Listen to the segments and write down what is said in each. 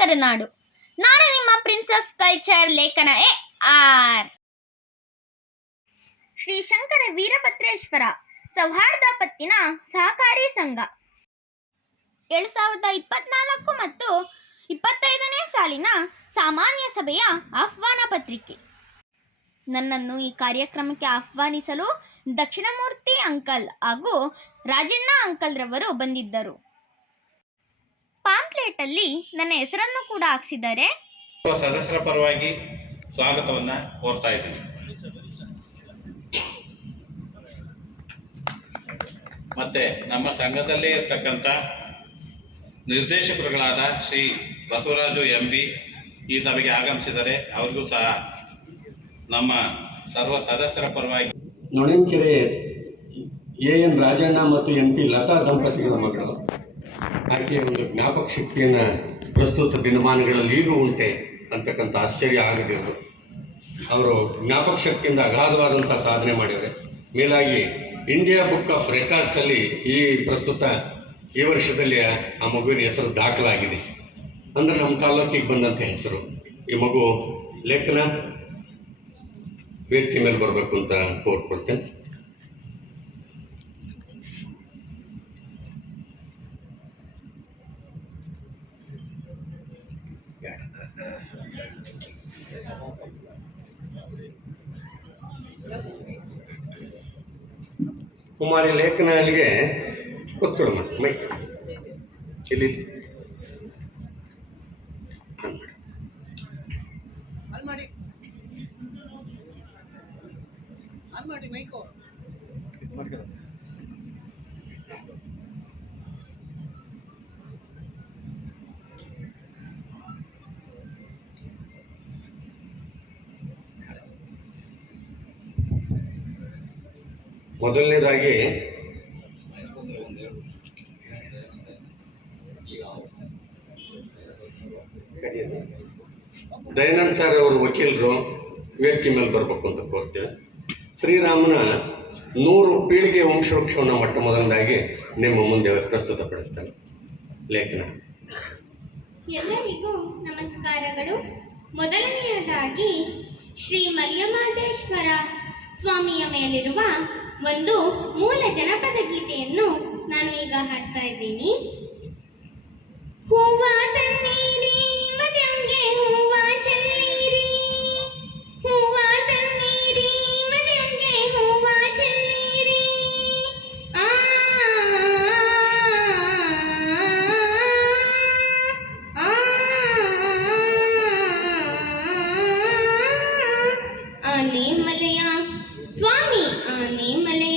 ರೈತರ ನಾಡು ನಾನು ನಿಮ್ಮ ಪ್ರಿನ್ಸಸ್ ಕಲ್ಚರ್ ಲೇಖನ ಎ ಆರ್. ಶ್ರೀ ಶಂಕರ ವೀರಭದ್ರೇಶ್ವರ ಸೌಹಾರ್ದ ಪತ್ತಿನ ಸಹಕಾರಿ ಸಂಘ. ಎರಡ್ ಸಾವಿರದ ಇಪ್ಪತ್ನಾಲ್ಕು ಮತ್ತು ಇಪ್ಪತ್ತೈದನೇ ಸಾಲಿನ ಸಾಮಾನ್ಯ ಸಭೆಯ ಆಹ್ವಾನ ಪತ್ರಿಕೆ. ನನ್ನನ್ನು ಈ ಕಾರ್ಯಕ್ರಮಕ್ಕೆ ಆಹ್ವಾನಿಸಲು ದಕ್ಷಿಣಮೂರ್ತಿ ಅಂಕಲ್ ಹಾಗೂ ರಾಜಣ್ಣ ಅಂಕಲ್ ರವರು ಬಂದಿದ್ದರು. ಪಾಂಪ್ಲೆಟ್ ಅಲ್ಲಿ ನನ್ನ ಹೆಸರನ್ನು ಕೂಡ ಹಾಕ್ಸಿದ್ದಾರೆ. ಸದಸ್ಯರ ಪರವಾಗಿ ಸ್ವಾಗತವನ್ನ ಕೋರ್ತಾ ಇದ್ದೀನಿ. ಮತ್ತೆ ನಮ್ಮ ಸಂಘದಲ್ಲೇ ಇರ್ತಕ್ಕಂಥ ನಿರ್ದೇಶಕರುಗಳಾದ ಶ್ರೀ ಬಸವರಾಜು ಎಂ ಬಿ ಈ ಸಭೆಗೆ ಆಗಮಿಸಿದರೆ ಅವ್ರಿಗೂ ಸಹ ನಮ್ಮ ಸರ್ವ ಸದಸ್ಯರ ಪರವಾಗಿ ನೊಣಂಕೆರೆ ಎ ಎನ್ ರಾಜಣ್ಣ ಮತ್ತು ಎಂ ಪಿ ಲತಾ ದಂಪತಿಗಳ ಮಗಳು. ಆಕೆ ಒಂದು ಜ್ಞಾಪಕ ಶಕ್ತಿಯನ್ನು ಪ್ರಸ್ತುತ ದಿನಮಾನಗಳಲ್ಲಿ ಈಗೂ ಉಂಟೆ ಅಂತಕ್ಕಂಥ ಆಶ್ಚರ್ಯ ಆಗದಿರೋದು ಅವರು ಜ್ಞಾಪಕ ಶಕ್ತಿಯಿಂದ ಅಗಾಧವಾದಂಥ ಸಾಧನೆ ಮಾಡಿದ್ದಾರೆ. ಮೇಲಾಗಿ ಇಂಡಿಯಾ ಬುಕ್ ಆಫ್ ರೆಕಾರ್ಡ್ಸಲ್ಲಿ ಈ ಪ್ರಸ್ತುತ ಈ ವರ್ಷದಲ್ಲಿ ಆ ಮಗುವಿನ ಹೆಸರು ದಾಖಲಾಗಿದೆ. ಅಂದರೆ ನಮ್ಮ ತಾಲೂಕಿಗೆ ಬಂದಂಥ ಹೆಸರು. ಈ ಮಗು ಲೇಖನ ವೇದಿಕೆ ಮೇಲೆ ಬರಬೇಕು ಅಂತ ಕೋರ್ಕೊಳ್ತೇನೆ. ಕುಮಾರಿ ಲೇಖನ ಅಲ್ಲಿಗೆ ಮಾಡಿ ಮೈ. ಇಲ್ಲಿ. ಮಾಡಿ. ಮಾಡಿ ಮೈಕು ಮೊದಲನೇದಾಗಿ ದಯಾನಂದ್ ಸರ್ ಅವರು ವಕೀಲರು ವೇದಿಕೆ ಮೇಲೆ ಬರಬೇಕು ಅಂತ ಕೋರ್ತೇವೆ. ಶ್ರೀರಾಮನ ನೂರು ಪೀಳಿಗೆ ವಂಶವೃಕ್ಷವನ್ನು ಮೊಟ್ಟ ಮೊದಲನೇದಾಗಿ ನಿಮ್ಮ ಮುಂದೆ ಪ್ರಸ್ತುತಪಡಿಸ್ತಾನೆ ಲೇಖನ. ಎಲ್ಲರಿಗೂ ನಮಸ್ಕಾರಗಳು. ಮೊದಲನೆಯದಾಗಿ ಶ್ರೀ ಮರಿಯಮಾದೇಶ್ವರ ಸ್ವಾಮಿಯ ಮೇಲಿರುವ ಒಂದು ಮೂಲ ಜನಪದ ಗೀತೆಯನ್ನು ನಾನು ಈಗ ಹಾಡ್ತಾ ಇದ್ದೀನಿ ಹೂವ ತನ್ನೀರಿ ಮದ್ಯಂಗೆ ಹೂವ ಚೆನ್ನೀರಿ ಹೂವ ತನ್ನೀರಿ ಮದ್ಯಂಗೆ ಹೂವ ಚೆನ್ನೀರಿ ಆ ಆನೆ ಮಲೆಯ ಸ್ವಾಮಿ ಆನೆ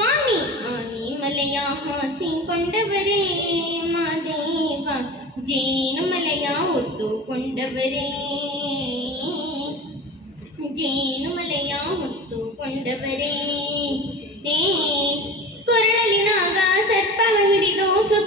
ಆನೆ ಮಲೆಯ ಹಾಸಿಕೊಂಡವರೇ ಮಾದೇವ ಜೇನು ಮಲೆಯ ಹೊತ್ತುಕೊಂಡವರೇ ಜೇನು ಮಲೆಯ ಹೊತ್ತುಕೊಂಡವರೇ ಕೊರಳಲಿನಾಗ ಸರ್ಪವ ಹಿಡಿದು ಸುತ್ತಿಕೊಂಡವರೇ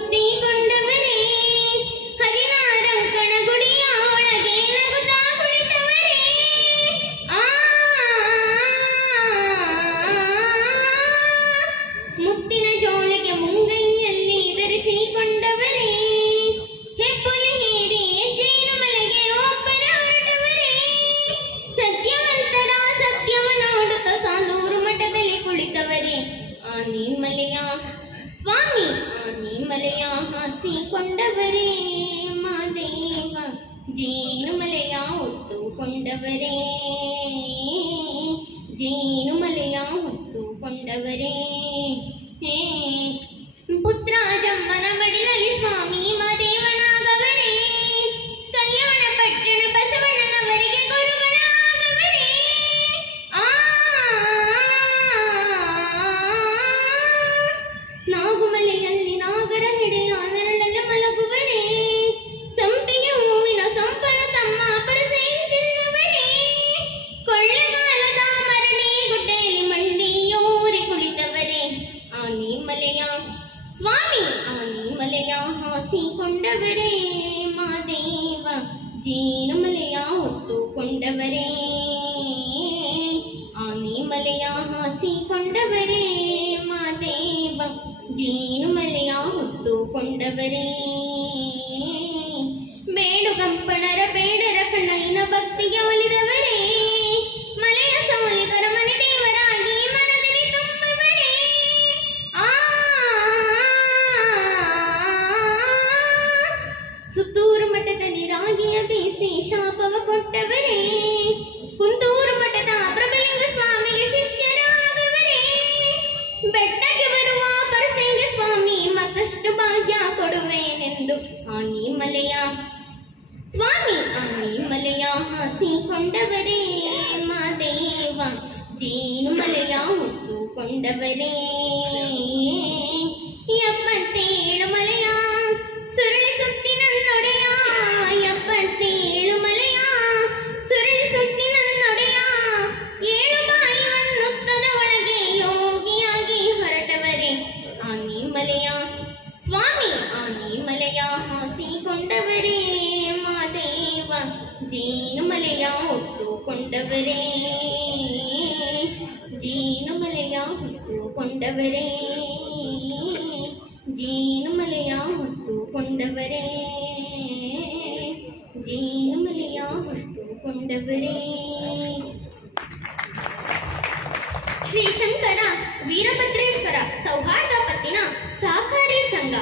ಶ್ರೀ ಶಂಕರ ವೀರಭದ್ರೇಶ್ವರ ಸೌಹಾರ್ದ ಪತ್ತಿನ ಸಹಕಾರಿ ಸಂಘ.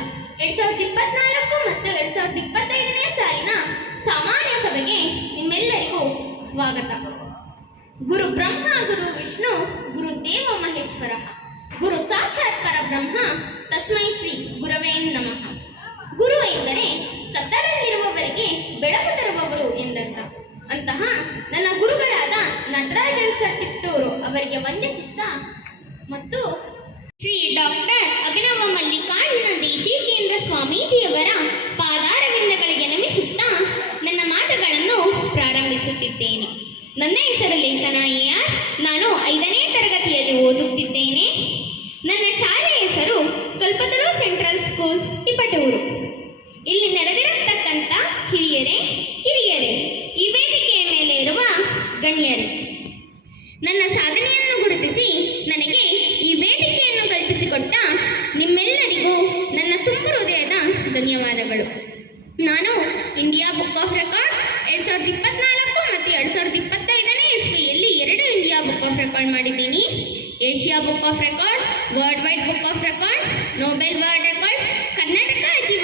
ಎರಡ್ ಸಾವಿರದ ಇಪ್ಪತ್ನಾಲ್ಕು ಮತ್ತು ಎರಡ್ ಸಾವಿರದ ಇಪ್ಪತ್ತೈದನೇ ಸಾಲಿನ ಸಾಮಾನ್ಯ ಸಭೆಗೆ ನಿಮ್ಮೆಲ್ಲರಿಗೂ ಸ್ವಾಗತ. ಗುರು ಬ್ರಹ್ಮ, ಗುರು ವಿಷ್ಣು, ಗುರು ದೇವ ಮಹೇಶ್ವರ, ಗುರು ಸಾಕ್ಷಾತ್ ಪರಬ್ರಹ್ಮ, ತಸ್ಮೈ ಶ್ರೀ ಗುರವೇ ನಮಃ. ಗುರು ಎಂದರೆ ಕತ್ತಲಲ್ಲಿರುವವರಿಗೆ ಬೆಳಕು ತರುವವರು ಎಂದರ್ಥ. ಅಂತಹ ನನ್ನ ಗುರುಗಳಾದ ನಟರಾಜನ್ ಸಟ್ಟಿಟ್ಟೂರು ಅವರಿಗೆ ವಂದಿಸುತ್ತಾ ಮತ್ತು ಶ್ರೀ ಡಾಕ್ಟರ್ ಅಭಿನವ ಮಲ್ಲಿಕಾರ್ಜುನ ದೇಶಿಕೇಂದ್ರ ಸ್ವಾಮೀಜಿಯವರ ಪಾದಾರವಿಂದಗಳಿಗೆ ನಮಿಸುತ್ತಾ ನನ್ನ ಮಾತುಗಳನ್ನು ಪ್ರಾರಂಭಿಸುತ್ತಿದ್ದೇನೆ. ನನ್ನ ಹೆಸರು ಲೇಖನ ಎಆರ್ ನಾನು ಐದನೇ ತರಗತಿಯಲ್ಲಿ ಆಫ್ ರೆಕಾರ್ಡ್ ಮಾಡಿದ್ದೀನಿ Asia book of record world wide book of record Nobel world record Karnataka achievers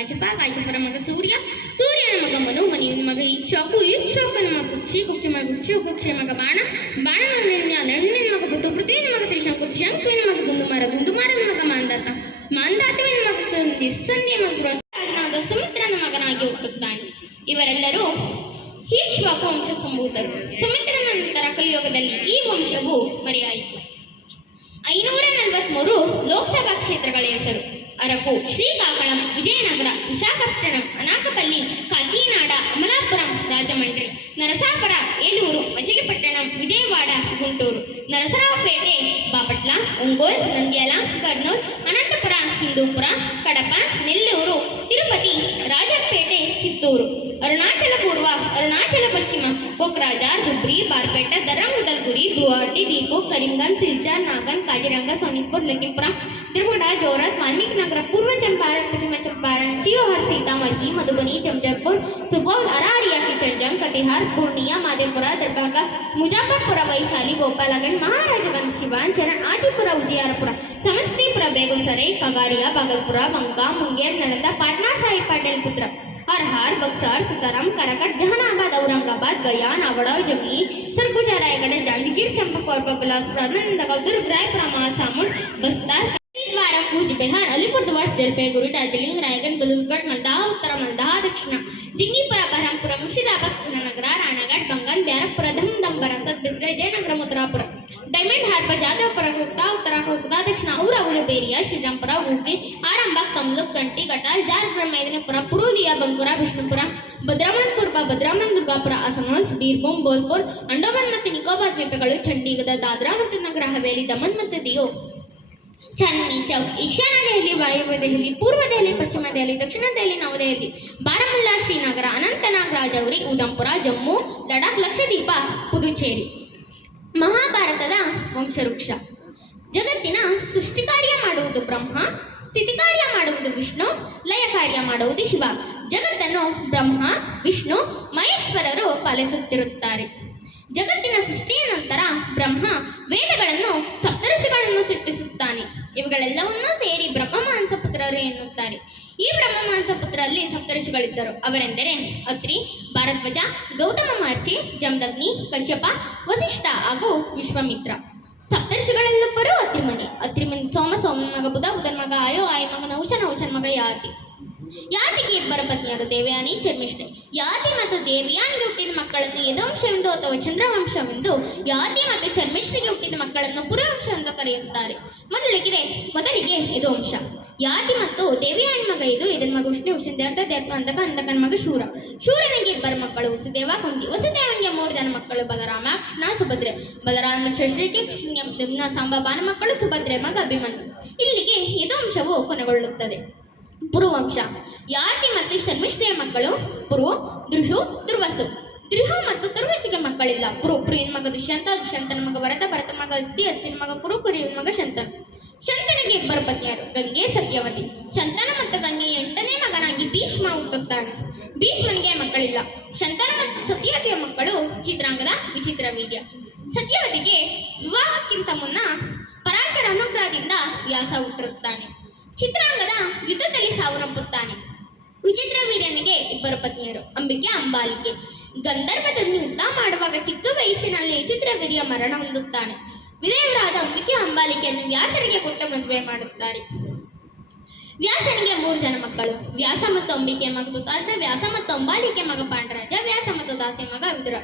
ಕಾಶಪ ಕಾಶಪರ ಮಗ ಸೂರ್ಯ ಸೂರ್ಯನ ಮಗ ಮನು ಮನುವಿನ ಮಗ ಇಕ್ಷಾಕು ಇಕ್ಷಾಕನ ಮಗ ಕುಕ್ಷಿ ಕುಕ್ಷ ಮಗ ಕುಕ್ಷಿ ಕುಕ್ಷ ಮಗ ಬಾಣ ಬಾಣನ ನಣ್ಣಿನ ಮಗ ಪುತ್ತು ಪೃಥ್ವಿನ ಮಗ ತ್ರಿಶಂಕು ತ್ರಿಶಂಕುವಿನ ಮಗ ದುಂದುಮಾರ ದುಂದುಮಾರನ ಮಗ ಮಾಂದಾತ ಮಾಂದಾತವಿನ ಮಗ ಸಂಧಿ ಸಂಧಿಯ ಮಗ ರಾಜನಾದ ಸುಮಿತ್ರನ ಮಗನಾಗಿ ಹುಟ್ಟುತ್ತಾನೆ. ಇವರೆಲ್ಲರೂ ಹೀಕ್ಷ್ವಾಕು ವಂಶ ಸಂಭೂತರು. ಸುಮಿತ್ರನ ನಂತರ ಕಲಿಯುಗದಲ್ಲಿ ಈ ವಂಶವು ಮರೆಯಾಯಿತು. ಐನೂರ ನಲವತ್ಮೂರು ಲೋಕಸಭಾ ಕ್ಷೇತ್ರಗಳ ಹೆಸರು. ಅರಕು ಶ್ರೀಕಾಕಳಂ ವಿಜಯನಗರ, ವಿಶಾಖಪಟ್ಟಣಂ ಅನಾಕಪಲ್ಲಿ ಕಾಕಿನಾಡ, ಅಮಲಾಪುರಂ ರಾಜಮಂಡ್ರಿ, ನರಸಾಪುರ, ಏಲೂರು, ಮಚಿಲಿಪಟ್ಟಣಂ, ವಿಜಯವಾಡ, ಗುಂಟೂರು, ನರಸರಾವಪೇಟೆ, ಬಾಪಟ್ಲ, ಒಂಗೋಲ್, ನಂದ್ಯಾಲ, ಕರ್ನೂಲ್, ಅನಂತಪುರ, ಹಿಂದೂಪುರ, ಕಡಪ, ನೆಲ್ಲೂರು, ತಿರುಪತಿ, ರಾಜಪೇಟೆ, ಚಿತ್ತೂರು ಅರುಣಾಚಲ कोकराझार धुबरी बारपेटा दरंग उदलगुरी गुवाहाटी दीपो करीमगंज सिलचर नागन काजीरंगा सोनीपुर लखीमपुरा त्रिपुरा जोरस वाल्मीकि नगर पूर्व चंपारण पश्चिम चंपारण शिवहर सीतामढ़ी मधुबनी जमजमपुर सुपौल अरारिया किशनजंग कटिहार पूर्णिया माधेपुरा दरभंगा मुजफ्फरपुरा वैशाली गोपालगंज महाराजगंज सिवान शरण आजीपुरा उजियारपुरा समस्तीपुर बेगूसराय कगारिया भागलपुरा बंका मुंगेर नलंदा पाटना साहिब पटेल हर हार बक्सर, ससाराम, कराकट, जहानाबाद, औरंगाबाद गया नावड़ा जमी, सरगुजा, रायगढ़, जांजगीर, चंपाकोर बिलासपुर नंदगांव दुर्ग रायपुर, महासामुंड, बस्तर द्वारा बिहार, अलीपुर द्वार जलपाईगुड़ी, दार्जिलिंग, रायगढ़ बलूरगढ़ मलदाह उत्तर मलदाह दक्षिण, जिंगीपुर बरहमपुर मुर्शिदाबाद कृष्णनगर राणाघाट, बंगाल ब्यारपुर धमदम बरासत बिस्रे जयनगर, मथुरापुर। ಡೈಮಂಡ್ ಹಾರ್ಬರ್, ಜಾದವಪುರ ಕುರ್ತಾ ಉತ್ತರ ಕುರ್ತಾ ದಕ್ಷಿಣ ಊರಹುಲು ಬೇರಿಯ ಶ್ರೀರಾಮ್ಪುರ ಊಟಿ ಆರಂಭ ತಮ್ಲುಕ್ ಕಂಟಿ ಘಟಾಲ್ ಜಾರ್ಪುರ ಮೈದನಪುರ, ಪುರೂಲಿಯ ಬಂಕುರ ವಿಷ್ಣುಪುರ ಭದ್ರಾಮನ್ ಪೂರ್ವ ಭದ್ರಾಮನ್ ದುರ್ಗಾಪುರ ಅಸಮೋಲ್ಸ್ ಬೀರ್ಭೂಮ್ ಬೋಲ್ಪುರ್, ಅಂಡೋಮನ್ ಮತ್ತು ನಿಕೋಬಾರ್ ದ್ವೀಪಗಳು, ಚಂಡೀಗಢ, ದಾದ್ರಾ ಮತ್ತು ನಗರ ಹವೇಲಿ, ದಮನ್ ಮತ್ತು ದಿಯೋ ಚಾಂದಿನಿ ಚೌಕ್, ಈಶಾನ್ಯ ದೆಹಲಿ, ವಾಯುವ್ಯ ದೆಹಲಿ, ಪೂರ್ವ ದೆಹಲಿ, ಪಶ್ಚಿಮ ದೆಹಲಿ, ದಕ್ಷಿಣ ದೆಹಲಿ ನವದೆಹಲಿ ಬಾರಾಮುಲ್ಲಾ, ಶ್ರೀನಗರ, ಅನಂತನಾಗ್, ರಾಜೌರಿ ಉದಂಪುರ ಜಮ್ಮು, ಲಡಾಖ್, ಲಕ್ಷದ್ವೀಪ, ಪುದುಚೇರಿ. ಮಹಾಭಾರತದ ವಂಶವೃಕ್ಷ. ಜಗತ್ತಿನ ಸೃಷ್ಟಿ ಕಾರ್ಯ ಮಾಡುವುದು ಬ್ರಹ್ಮ ಸ್ಥಿತಿ ಕಾರ್ಯ ಮಾಡುವುದು ವಿಷ್ಣು ಲಯ ಕಾರ್ಯ ಮಾಡುವುದು ಶಿವ. ಜಗತ್ತನ್ನು ಬ್ರಹ್ಮ, ವಿಷ್ಣು, ಮಹೇಶ್ವರರು ಪಾಲಿಸುತ್ತಿರುತ್ತಾರೆ. ಜಗತ್ತಿನ ಸೃಷ್ಟಿಯ ನಂತರ ಬ್ರಹ್ಮ ವೇದಗಳನ್ನು, ಸಪ್ತಋಷಿಗಳನ್ನು ಸೃಷ್ಟಿಸುತ್ತಾನೆ. ಇವುಗಳೆಲ್ಲವನ್ನೂ ಸೇರಿ ಬ್ರಹ್ಮ ಮಾಂಸ ಪುತ್ರರು ಎನ್ನುತ್ತಾರೆ. ಈ ಬ್ರಹ್ಮಮಾನಸ ಪುತ್ರರಲ್ಲಿ ಸಪ್ತಋಷಿಗಳಿದ್ದರು. ಅವರೆಂದರೆ ಅತ್ರಿ, ಭಾರದ್ವಜ, ಗೌತಮ ಮಹರ್ಷಿ, ಜಮದಗ್ನಿ, ಕಶ್ಯಪ, ವಸಿಷ್ಠ ಹಾಗೂ ವಿಶ್ವಾಮಿತ್ರ. ಸಪ್ತರ್ಷಿಗಳೆಲ್ಲಬ್ಬರೂ ಅತ್ರಿಮನಿ. ಅತ್ರಿಮನಿ ಸೋಮ, ಸೋಮನ ಮಗ ಬುಧ, ಬುಧನ ಮಗ ಆಯೋ, ಆಯನ ಮಗ ನೌಷ ನೌಷನ ಮಗ ಯಾತಿ. ಯಾತಿಗೆ ಇಬ್ಬರ ಪತ್ನಿಯರು ದೇವಯಾನಿ ಶರ್ಮಿಷ್ಠೆ. ಯಾತಿ ಮತ್ತು ದೇವಯಾನಿಗೆ ಹುಟ್ಟಿದ ಮಕ್ಕಳನ್ನು ಯದುವಂಶವೆಂದು ಅಥವಾ ಚಂದ್ರವಂಶವೆಂದು ಯಾತಿ ಮತ್ತು ಶರ್ಮಿಷ್ಠಿಗೆ ಹುಟ್ಟಿದ ಮಕ್ಕಳನ್ನು ಪುರವಂಶವೆಂದು ಕರೆಯುತ್ತಾರೆ. ಮೊದಲಿಗೆ ಮೊದಲಿಗೆ ಯದುವಂಶ. ಯಾತಿ ಮತ್ತು ದೇವಯಾನಿ ಮಗ ಇದು ಇದನ್ನ ಮಗ ಉಷ್ಣ ಅರ್ಥ ದೇವ ಅಂದಕ ಅಂದಕನ ಮಗ ಶೂರ. ಶೂರನಿಗೆ ಇಬ್ಬರ ಮಕ್ಕಳು, ವಸುದೇವ, ಕುಂತಿ. ವಸುದೇವನಿಗೆ ಮೂರು ಜನ ಮಕ್ಕಳು, ಬಲರಾಮ, ಕೃಷ್ಣ, ಸುಭದ್ರೆ. ಬಲರಾಮ ಶಶ್ರೀಗೆ ಕೃಷ್ಣ ಸಾಂಬಾನ ಮಕ್ಕಳು, ಸುಭದ್ರೆ, ಮಗ ಅಭಿಮನ್ಯು. ಇಲ್ಲಿಗೆ ಯದುವಂಶವು ಕೊನೆಗೊಳ್ಳುತ್ತದೆ. ಪುರುವಂಶ. ಯಾತಿ ಮತ್ತು ಶರ್ಮಿಷ್ಠೆಯ ಮಕ್ಕಳು? ಪುರು ದ್ರುಹು ದುರ್ವಸು. ದೃಹು ಮತ್ತು ದುರ್ವಸಿಗೆ ಮಕ್ಕಳಿಲ್ಲ. ಪುರು ಪುರುವಿನ ಮಗ? ದುಷ್ಯಂತ, ದುಷ್ಯಂತನ ಮಗ ಭರತ ಭರತ ಮಗ ಅಸ್ತಿ ಅಸ್ತಿನ ಮಗ, ಕುರು ಕುರಿ ಮಗ, ಶಂತನ. ಶಂತನಿಗೆ ಇಬ್ಬರು ಪತ್ನಿಯರು. ಗಂಗೆ ಸತ್ಯವತಿ. ಶಂತನ ಮತ್ತು ಗಂಗೆ ಎಂಟನೇ ಮಗನಾಗಿ ಭೀಷ್ಮ ಹುಟ್ಟುತ್ತಾನೆ. ಭೀಷ್ಮನಿಗೆ ಮಕ್ಕಳಿಲ್ಲ. ಶಂತನ ಮತ್ತು ಸತ್ಯವತಿಯ ಮಕ್ಕಳು ಚಿತ್ರಾಂಗದ ವಿಚಿತ್ರ ವೀರ್ಯ. ಸತ್ಯವತಿಗೆ ವಿವಾಹಕ್ಕಿಂತ ಮುನ್ನ ಪರಾಶರ ಅನುಗ್ರಹದಿಂದ ವ್ಯಾಸ ಹುಟ್ಟಿರುತ್ತಾನೆ. ಚಿತ್ರಾಂಗದ ಯುದ್ಧದಲ್ಲಿ ಸಾವನ್ನಪ್ಪುತ್ತಾನೆ. ವಿಚಿತ್ರ ವೀರ್ಯನಿಗೆ ಇಬ್ಬರು ಪತ್ನಿಯರು, ಅಂಬಿಕೆ, ಅಂಬಾಲಿಕೆ. ಗಂಧರ್ವದನ್ನು ಯುದ್ಧ ಮಾಡುವಾಗ ಚಿಕ್ಕ ವಯಸ್ಸಿನಲ್ಲಿ ವಿಚಿತ್ರ ವೀರ್ಯ ಮರಣ ಹೊಂದುತ್ತಾನೆ. ವಿಧೇವರಾದ ಅಂಬಿಕೆ, ಅಂಬಾಲಿಕೆಯನ್ನು ವ್ಯಾಸರಿಗೆ ಕೊಟ್ಟು ಮದುವೆ ಮಾಡುತ್ತಾರೆ. ವ್ಯಾಸನಿಗೆ ಮೂರು ಜನ ಮಕ್ಕಳು, ವ್ಯಾಸ ಮತ್ತು ಅಂಬಿಕೆ ಮಗ ಧೃತರಾಷ್ಟ್ರ ವ್ಯಾಸ ಮತ್ತು ಅಂಬಾಲಿಕೆ ಮಗ ಪಾಂಡರಾಜ, ವ್ಯಾಸ ಮತ್ತು ದಾಸಿ ಮಗ ವಿದುರ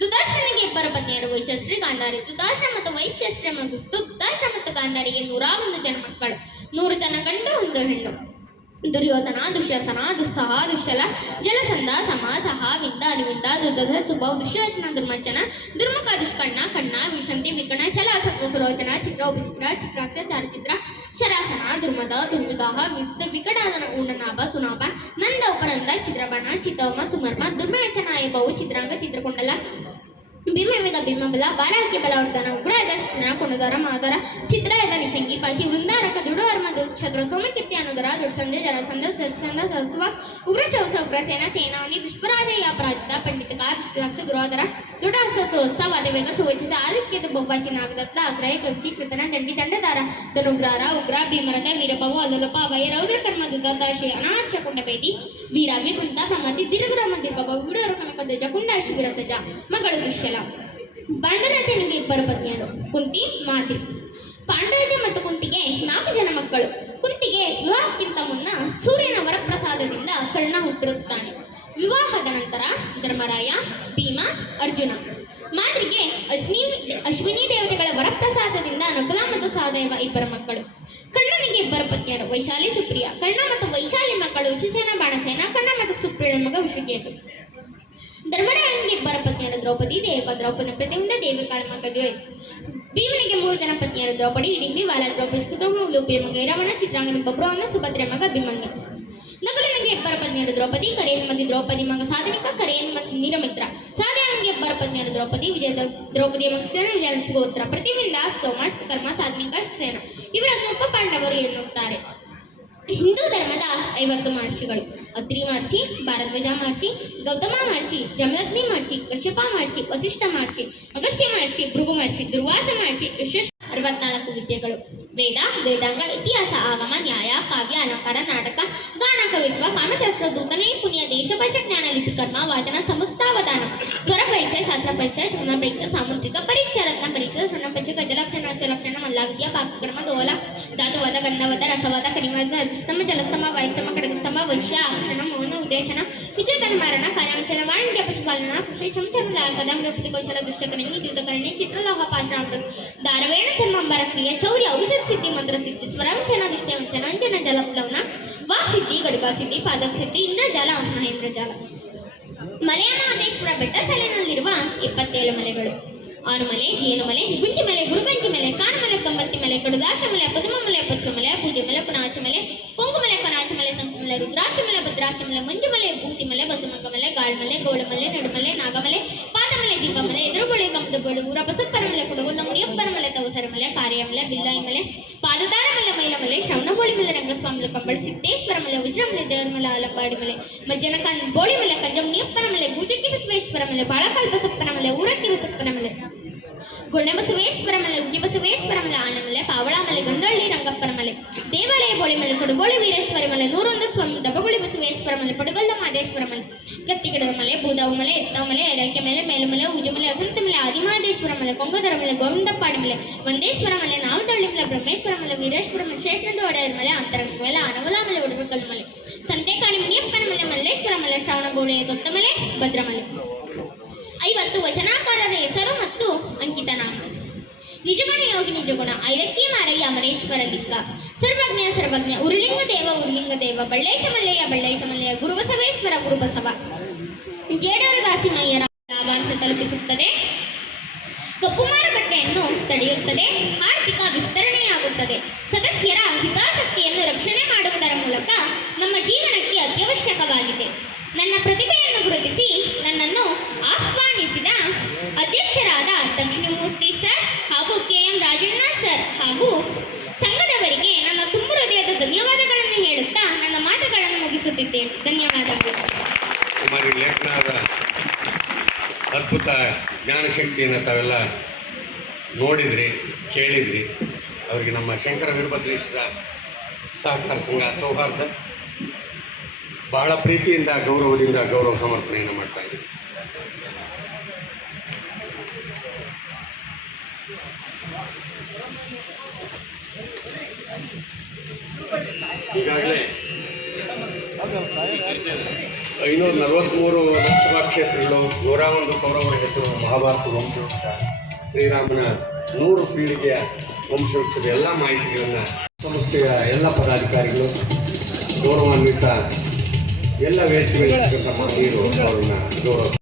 ಧೃತರಾಷ್ಟ್ರನಿಗೆ ಇಬ್ಬರ ಪತ್ನಿಯರು ವೈಶಶ್ರೀ ಗಾಂಧಾರಿ. ಧೃತರಾಷ್ಟ್ರ ಮತ್ತು ವೈಶ್ಯಶ್ರೀ ಮಗುಸ್ತು ಧೃತರಾಷ್ಟ್ರ ಮತ್ತು ಗಾಂಧಾರಿಗೆ ನೂರ ಒಂದು ಜನ ಮಕ್ಕಳು. ನೂರು ಜನ ಗಂಡು, ಒಂದು ಹೆಣ್ಣು. ದುರ್ಯೋಧನ ದುಶ್ಯಾಸನ ದುಸ್ಸಹ ದುಶ್ಶಲ ಜಲಸಂಧ ಸಮ ಸಹ ವಿಂದ ಅನುವಿಂದ ದುರ್ಧಧ ಸುಭೌ ದುಶ್ಯಾಸನ ದುರ್ಮರ್ಶನ, ದುರ್ಮುಖ ದುಷ್ಕಣ್ಣ ಕಣ್ಣ ವಿಷಂತಿ ವಿಕಣ ಶಲ, ಸತ್ವ, ಸುರೋಚನ, ಚಿತ್ರ, ಉಪಚಿತ್ರ ಚಿತ್ರಾಕ್ಷ ಚಾರುಚಿತ್ರ, ಶರಾಸನ. ದುರ್ಮದ, ದುರ್ಮುದಾಹ, ವಿಸ್ತ ವಿಕಟಾದನ ಉಂಡನಾಭ, ಸುನಾಭ, ನಂದ ಉಪರಂದ ಚಿತ್ರಬಣ ಚಿತ್ತೋಮ ಸುಮರ್ಮ, ದುರ್ಮಯಚನಾಯ, ಬಹು ಚಿತ್ರಾಂಗ ಚಿತ್ರಕೊಂಡಲ ಭೀಮವೇಗ ಭೀಮಬಲ ಬಾರಾಗ್ಯ ಬಲವರ್ಧನ ಉಗ್ರಾಯದ ಶೃಣ ಕೊಂಡದರ ಮಾದರ ಚಿತ್ರಾಯದ ನಿಶಂಗಿ ಪಾಚಿ, ವೃಂದಾರಕ ದುಡುವರ್ಮ ದುಕ್ಷತ್ರ ಸೋಮಕೀರ್ತಿ ಅನುದರ ಜರ ಸಂದ ಸತ್ಸಂದ ಸಸ್ವ ಉಗ್ರ ಶೌಸ ಉಗ್ರ ಸೇನ ಸೇನಾವನಿ ದುಷ್ಪರಾಜಯ ಅಪರಾಜಿತ ಪಂಡಿತ ಲಕ್ಷ ದುರಾದರ ದುಡಾಸ್ತ ವಾದವೇಗ ಸುವಚಿತ ಆದಿತ್ಯದ ಬೊಬ್ಬಾಚಿ, ನಾಗದತ್ತ ಅಗ್ರಹ ಕವಿಸಿ ಕೃತನ, ದಂಡಿ, ದಂಡದಾರ, ಧನುಗ್ರಾರ, ಉಗ್ರ, ಭೀಮರಥ ವೀರಭವ ಅಲ್ಲಲಪ ವೈ ರೌದ್ರ ಕರ್ಮ ದುದ್ದಾಶಿ ಅನಾಶ ಕುಂಡಬೇದಿ ವೀರ ವಿಪುಂತ ಪ್ರಮತಿ ದೀರ್ಘ ವಿಡೋರ ಕನಕ ಧ್ವಜ ಕುಂಡ ಶಿಬಿರ ಸಜ ಮಗಳು ದುಶ್ಯಲ ಪಾಂಡರಾಜನಿಗೆ ಇಬ್ಬರು ಪತ್ನಿಯರು. ಕುಂತಿ, ಮಾದ್ರಿ. ಪಾಂಡರಾಜ ಮತ್ತು ಕುಂತಿಗೆ ನಾಲ್ಕು ಜನ ಮಕ್ಕಳು. ಕುಂತಿಗೆ ವಿವಾಹಕ್ಕಿಂತ ಮುನ್ನ ಸೂರ್ಯನ ವರಪ್ರಸಾದದಿಂದ ಕರ್ಣ ಹುಟ್ಟಿರುತ್ತಾನೆ. ವಿವಾಹದ ನಂತರ ಧರ್ಮರಾಯ, ಭೀಮ, ಅರ್ಜುನ. ಮಾದ್ರಿಗೆ ಅಶ್ವಿನಿ ಅಶ್ವಿನಿ ದೇವತೆಗಳ ವರಪ್ರಸಾದದಿಂದ ನಕುಲ ಮತ್ತು ಸಹದೇವ ಇಬ್ಬರ ಮಕ್ಕಳು. ಕರ್ಣನಿಗೆ ಇಬ್ಬರ ಪತ್ನಿಯರು. ವೈಶಾಲಿ ಸುಪ್ರಿಯ. ಕರ್ಣ ಮತ್ತು ವೈಶಾಲಿ ಮಕ್ಕಳು ವಿಶಿಸೇನ ಬಾಣಸೇನ, ಕರ್ಣ ಮತ್ತು ಸುಪ್ರಿಯ ಮಗ ವಿಷುಕೇತು ಧರ್ಮರಾಯನಿಗೆ ಇಬ್ಬರ ಪತ್ನಿಯರು ದ್ರೌಪದಿ, ದೇವಕ ದ್ರೌಪದಿ ಪ್ರತಿಯೊಂದ ದೇವಿ ಕಾಳಮಗ ದ್ವೈ ಭೀಮನಿಗೆ ಮೂರು ಜನ ಪತ್ನಿಯರು, ದ್ರೌಪದಿ ಇಡಿಂಬಿ ವಾಲ, ದ್ರೌಪದಿ ಲೂಪಿಯ ಮಗ ಇರವಣ ಚಿತ್ರಾಂಗದ ಬಬ್ರವನ ಸುಭದ್ರ ಮಗ ಅಭಿಮನ್ಯು ನಕುಲನಿಗೆ ಇಬ್ಬರ ಪತ್ನಿಯರು ದ್ರೌಪದಿ ಕರೆಯನ್ ಮತ್ತು ದ್ರೌಪದಿ ಮಗ ಸಾಧನಿಕ ಕರೆಯನ್ ಮತ್ತು ನೀರಮಿತ್ರ. ಸಾಧನಿಗೆ ಇಬ್ಬರ ಪತ್ನಿಯರು ದ್ರೌಪದಿ, ವಿಜಯ ದ್ರೌಪದಿ ಮಗ ಸೇನ ವಿಜಯ ಗೋತ್ರ. ಪ್ರತಿವಿಂದ ಸೋಮ, ಕರ್ಮ, ಸಾಧನಿಕ ಸೇನ ಇವರ ಪಾಂಡವರು ಎನ್ನುತ್ತಾರೆ. ಹಿಂದೂ ಧರ್ಮದ ಐವತ್ತು ಮಹರ್ಷಿಗಳು. ಅತ್ರಿ ಮಹರ್ಷಿ, ಭಾರದ್ವಾಜ ಮಹರ್ಷಿ, ಗೌತಮ ಮಹರ್ಷಿ ಜಮದಗ್ನಿ ಮಹರ್ಷಿ, ಕಶ್ಯಪ ಮಹರ್ಷಿ, ವಸಿಷ್ಠ ಮಹರ್ಷಿ ಅಗಸ್ಯ ಮಹರ್ಷಿ, ಭೃಗು ಮಹರ್ಷಿ, ದುರ್ವಾಸ ಮಹರ್ಷಿ ವಿಶ್ವ ಅರವತ್ನಾಲ್ಕು ವಿದ್ಯೆಗಳು. ವೇದ ವೇದಾಂಗ ಇತಿಹಾಸ ಆಗಮ ನ್ಯಾಯ ಕಾವ್ಯ ಅಲಂಕಾರ ನಾಟಕ ಗಾನ ಕವಿತ್ವ ಕಾಮಶಾಸ್ತ್ರ ದೂತನೇ ಪುಣ್ಯ ದೇಶಭಾಷ ಜ್ಞಾನ ಲಿಪಿ ಕರ್ಮ ವಾಚನ ಸಮಸ್ತಾವಧಾನ ಸ್ವರ ಪರೀಕ್ಷೆ ಶಾಸ್ತ್ರ ಪರೀಕ್ಷೆ ಶ್ರವಣ ಪರೀಕ್ಷೆ ಸಾಮುದ್ರಿಕ ಪರೀಕ್ಷೆ ರತ್ನ ಪರೀಕ್ಷೆ ಶ್ರವಣ ಪರೀಕ್ಷೆ ಗಜಲಕ್ಷಣ ಅಕ್ಷಲಕ್ಷಣ ಮಲ್ಲ ವಿದ್ಯಾ ಪಾಕಕ್ರಮ ದೋಲ ಧಾತುವಾದ ಗಂಧವಾದ ರಸವಾದ ಕನಿವಾದ ಅಧಿಸ್ತಮ ಜಲಸ್ತಮ ವಾಯುಸ್ತಮ ಕಡಗಸ್ತಮ ವಶ್ಯ ಆಕ್ಷಣ ಮೌನ ಉದ್ದೇಶನ ವಿಚೇತನ ಮರಣ ಕಾಲವಂಚನ ವಾಣಿಜ್ಯ ಪಶುಪಾಲನ ಕೃಷಿ ಸಂಚರಣ ಪದಂ ಗೋಚರ ದುಶ್ಯಕರಣಿ ದ್ಯೂತಕರಣಿ ಚಿತ್ರಲೋಹ ಪಾಷಾಣ ದಾರವೇಣ ಜನ್ಮಾಂಬರ ಕ್ರಿಯ ಚೌರ್ಯ ಔಷಧ ಸಿದ್ಧಿ ಮಂತ್ರ ಸಿದ್ಧಿ ಸ್ವರಂಚನ ಚನಂಜನ ಜಲ ಪ್ಲವನ, ವಾ ಸಿದ್ಧಿ, ಗಡಿಬಾ ಸಿದ್ಧಿ, ಪಾದಕ ಸಿದ್ಧಿ ಇಂದ್ರಜಾಲ ಮಹೇಂದ್ರ ಜಲ. ಮಲೆಯ ಮಹದೇಶ್ವರ ಬೆಟ್ಟ ಸಾಲಿನಲ್ಲಿರುವ ಇಪ್ಪತ್ತೇಳು ಮಲೆಗಳು. ಆರುಮಲೆ ಜೇನುಮಲೆ ಗುಂಜಿಮಲೆ ಗುರುಗಂಜಿ ಮಲೆ ಕಾನಮಲೆ ಕಂಬತ್ತಿ ಮಲೆ ಪದುಮಮಲೆ ಮಲೆ ಪುನಾಚ ಮಲೆ ಕೊಂಗುಮಲೆ ಮಲೆ ಸಂಕಮಲೆ ಮಲೆ ಭದ್ರಾಕ್ಷ ಮಲೆ ಭೂತಿಮಲೆ ಮಲೆ ಗಾಳ್ಮಲೆ ಗೌಳಮಲೆ ನಡುಮಲೆ ನಾಗಮಲೆ ಪಾದಮಲೆ ದೀಪಮಲೆ ಎದುರುಗೊಳೆ ಕಮದಗಳು ಊರ ಬಸಪ್ಪರ ಮಲೆ ಕೊಡಗುಲ ಮುನಿಯಪ್ಪರ ಮಲೆ ತವಸರ ಮಲೆ ಕಾರ್ಯಮಲೆ ಬಿಲ್ಲಾಯಿ ಮಲೆ ಪಾದದಾರ ಮಲೆ ಮೈಲಮಲೆ ಶ್ರವಣಬೋಳಿ ಮಲೆ ರಂಗಸ್ವಾಮಿ ಕಂಬಳ ಸಿದ್ದೇಶ್ವರ ಮಲೆ ವಜ್ರಮಲೆ ದೇವರಮಲೆ ಆಲಂಬಾಡಿ ಮಲೆ ಮಜ್ಜನಕಾನ್ ಬೋಳಿ ಮಲೆ ಕಂಜ ಮುನಿಯಪ್ಪನ ಮಲೆ ಗೂಜಕ್ಕಿ ಬಸವೇಶ್ವರ ಮಲೆ ಬಾಳಕಾಲ್ ಬಸಪ್ಪನ ಮಲೆ ಊರಟ್ಟಿ ಬಸಪ್ಪನ ಮಲೆ ಗುಣೆ ಬಸವೇಶ್ವರ ಮಲೆ ಉಗ್ಗಿ ಬಸವೇಶ್ವರ ಮಲೆ ಆನಮಲೆ ಪಾವಳ ಮಲೆ ಗಂಗಳ್ಳಿ ರಂಗಪ್ಪನ ಮಲೆ ದೇವಾಲಯ ಬೋಳಿ ಮಲೆ ಕೊಡುಗೋಳಿ ವೀರೇಶ್ವರ ಮಲೆ ನೂರೊಂದು ಸ್ವಾಮಿ ದಬ್ಬಗುಳಿ ಬಸವೇಶ್ವರ ಮಲೆ ಪಡುಗಲ್ಲ ಮಾದೇಶ್ವರ ಮಲೆ ಕತ್ತಿಗಿಡದ ಮಲೆ ಬೂದವ ಮಲೆ ಎತ್ತವ ಮಲೆ ಎರಕೆ ಮಲೆ ಮೇಲುಮಲೆ ಉಜುಮಲೆ ವಸಂತ ಮಲೆ ಆದಿಮಹದೇಶ್ವರ ಮಲೆ ಕೊಂಗದರ ಮಲೆ ಗೋವಿಂದಪ್ಪಾಡಿ ಮಲೆ ವಂದೇಶ್ವರ ಮಲೆ ನಾಮದಳ್ಳಿ ಮಲೆ ಬ್ರಹ್ಮೇಶ್ವರ ಮಲೆ ವೀರೇಶ್ವರ ಮಲೆ ಶೇಷನಂದ ಒಡೆಯರ ಮಲೆ ಅಂತರಂಗ ಮಲೆ ಅನವಲ ಮಲೆ ಉಡುಬಕಲ್ ಮಲೆ ಸಂತೆಕಾಣಿ ಮುನಿಯಪ್ಪನ ಮಲೆ ಮಲ್ಲೇಶ್ವರ ಮಲೆ ಶ್ರವಣ ಬೋಳೆ ದೊತ್ತ ಮಲೆ ಭದ್ರಮಲೆ ಐವತ್ತು ವಚನಾಕಾರರ ಹೆಸರು ಮತ್ತು ಅಂಕಿತನಾಮ ನಿಜಗುಣ ಯೋಗಿ ನಿಜಗುಣ, ಐರಕ್ಕಿ ಮಾರಯ್ಯ ಅಮರೇಶ್ವರ ದಿಕ್ಕ. ಸರ್ವಜ್ಞ ಸರ್ವಜ್ಞ ಉರುಲಿಂಗ ದೇವ ಉರುಲಿಂಗ ದೇವ, ಬಳ್ಳೇಶ ಮಲ್ಲಯ್ಯ ಬಳ್ಳೇಶ ಮಲ್ಲಯ್ಯ ಗುರುಬಸವೇಶ್ವರ ಗುರುಬಸವ ಜೇಡರ ದಾಸಿಮಯ್ಯರ ಲಾಭಾಂಶ ತಲುಪಿಸುತ್ತದೆ. ಕಪ್ಪು ಮಾರುಕಟ್ಟೆಯನ್ನು ತಡೆಯುತ್ತದೆ. ಆರ್ಥಿಕ ವಿಸ್ತರಣೆಯಾಗುತ್ತದೆ. ಸದಸ್ಯರ ಹಿತಾಸಕ್ತಿಯನ್ನು ರಕ್ಷಣೆ ಮಾಡುವುದರ ಮೂಲಕ ನಮ್ಮ ಜೀವನಕ್ಕೆ ಅತ್ಯವಶ್ಯಕವಾಗಿದೆ. ನನ್ನ ಪ್ರತಿಭೆಯನ್ನು ಗುರುತಿಸಿ ನನ್ನನ್ನು ಅಧ್ಯಕ್ಷರಾದ ದಕ್ಷಿಣಮೂರ್ತಿ ಸರ್ ಹಾಗೂ ಕೆ ಎಂ ರಾಜಣ್ಣ ಸರ್ ಹಾಗೂ ಸಂಘದವರಿಗೆ ನನ್ನ ತುಂಬು ಹೃದಯದ ಧನ್ಯವಾದಗಳನ್ನು ಹೇಳುತ್ತಾ ನನ್ನ ಮಾತುಗಳನ್ನು ಮುಗಿಸುತ್ತಿದ್ದೇನೆ. ಧನ್ಯವಾದಗಳು. ಕುಮಾರಿ ಅದ್ಭುತ ಜ್ಞಾನಶಕ್ತಿಯನ್ನು ತಾವೆಲ್ಲ ನೋಡಿದ್ರಿ, ಕೇಳಿದ್ರಿ. ಅವರಿಗೆ ನಮ್ಮ ಶಂಕರ ವೀರಭದ್ರೇಶ್ವರ ಸಹಕಾರ ಸಂಘ ಸೌಹಾರ್ದ, ಬಹಳ ಪ್ರೀತಿಯಿಂದ, ಗೌರವದಿಂದ ಗೌರವ ಸಮರ್ಪಣೆಯನ್ನು ಮಾಡ್ತಾ ಇದ್ದೀವಿ. ಈಗಾಗಲೇ ಐನೂರ ನಲವತ್ತ್ಮೂರು ಲೋಕಸಭಾ ಕ್ಷೇತ್ರಗಳು ನೂರ ಒಂದು ಕೌರವರ ಹೆಸರು ಮಹಾಭಾರತ ವಂಶವೃಕ್ಷ ಶ್ರೀರಾಮನ ನೂರು ಪೀಳಿಗೆಯ ವಂಶವೃಕ್ಷದ ಎಲ್ಲ ಮಾಹಿತಿಗಳನ್ನು ಸಂಸ್ಥೆಯ ಎಲ್ಲ ಪದಾಧಿಕಾರಿಗಳು, ಗೌರವಾನ್ವಿತ ಎಲ್ಲ ವೇದಿಕೆಗಳಿರ್ತಕ್ಕಂಥ ಮಹಿಳೆಯರು ಅವರನ್ನು ಗೌರವ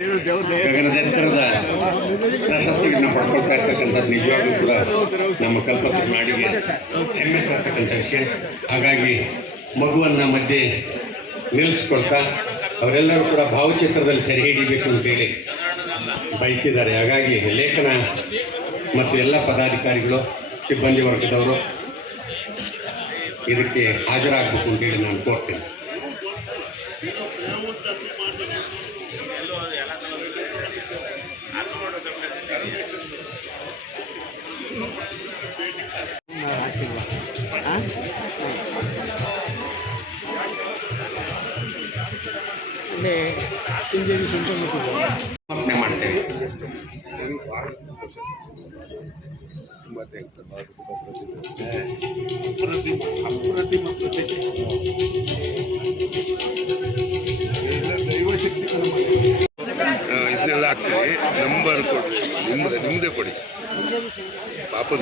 ಗಗನದೆತ್ತರದ ಪ್ರಶಸ್ತಿಗಳನ್ನ ಪಡ್ಕೊಳ್ತಾ ಇರ್ತಕ್ಕಂಥದ್ದು ನಿಜವಾಗ್ಲೂ ಕೂಡ ನಮ್ಮ ಕಲ್ಪತರು ನಾಡಿಗೆ ಹೆಮ್ಮೆ ತರ್ತಕ್ಕಂಥ ವಿಷಯ. ಹಾಗಾಗಿ ಮಗುವನ್ನು ಮಧ್ಯೆ ನಿಲ್ಲಿಸ್ಕೊಳ್ತಾ ಅವರೆಲ್ಲರೂ ಕೂಡ ಭಾವಚಿತ್ರದಲ್ಲಿ ಸೆರೆ ಹಿಡಿಬೇಕು ಅಂತೇಳಿ ಬಯಸಿದ್ದಾರೆ. ಹಾಗಾಗಿ ಲೇಖನ ಮತ್ತು ಎಲ್ಲ ಪದಾಧಿಕಾರಿಗಳು, ಸಿಬ್ಬಂದಿ ವರ್ಗದವರು ಇದಕ್ಕೆ ಹಾಜರಾಗಬೇಕು ಅಂತೇಳಿ ನಾನು ಕೋರ್ತೇನೆ. ಅಲ್ಲೇ ಇಂಜಿನ್ ಸಮರ್ಪಣೆ ಮಾಡ್ತೇವೆ. ತುಂಬ ಥ್ಯಾಂಕ್ಸ್ ಸರ್ ಅಪ್ರತಿಮ ಅಪ್ರತಿಮ ಪ್ರತಿಭೆ ದೈವಶಕ್ತಿ ಇದನ್ನೆಲ್ಲ ಹಾಕ್ತೀವಿ. ನಂಬರ್ ಕೊಡಿ. ನಿಮ್ಮದೇ ನಿಮ್ಮದೇ ಕೊಡಿ. ಪಾಪದ.